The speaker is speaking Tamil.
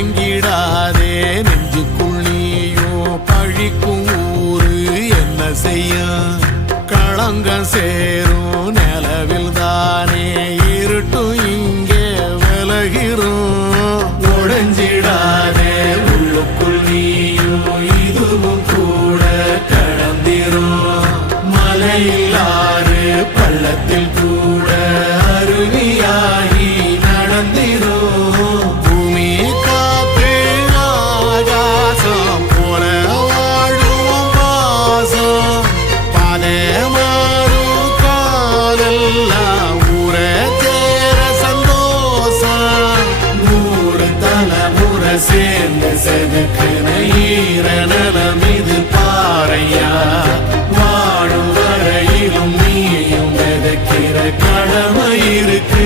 கலங்கிடாதே நெஞ்சுக்குள் நீயும் பழிக்கும் ஊரு என்ன செய்ய களங்கம் சேரும் நிலவில் தானே இருட்டும் இங்கே விலகிறோம் உடைஞ்சிடாதே உள்ளுக்குள் நீயும் இதுவும் கூட கடந்திரும் மலையில்லாறு பள்ளத்தில் கூட அருவியாகி நடந்திரும் பூமி காற்று ஆகாசம் போல வாழும் பாசம் பாதை மாறும் காலெல்லாம் ஊர சேர சந்தோஷம் 100 தலைமுறை சேர்ந்து செதுக்குன ஈரநலம் இது பாறையா வாழும் வரையிலும் நீயும் விதைக்கிற கடமை இருக்கு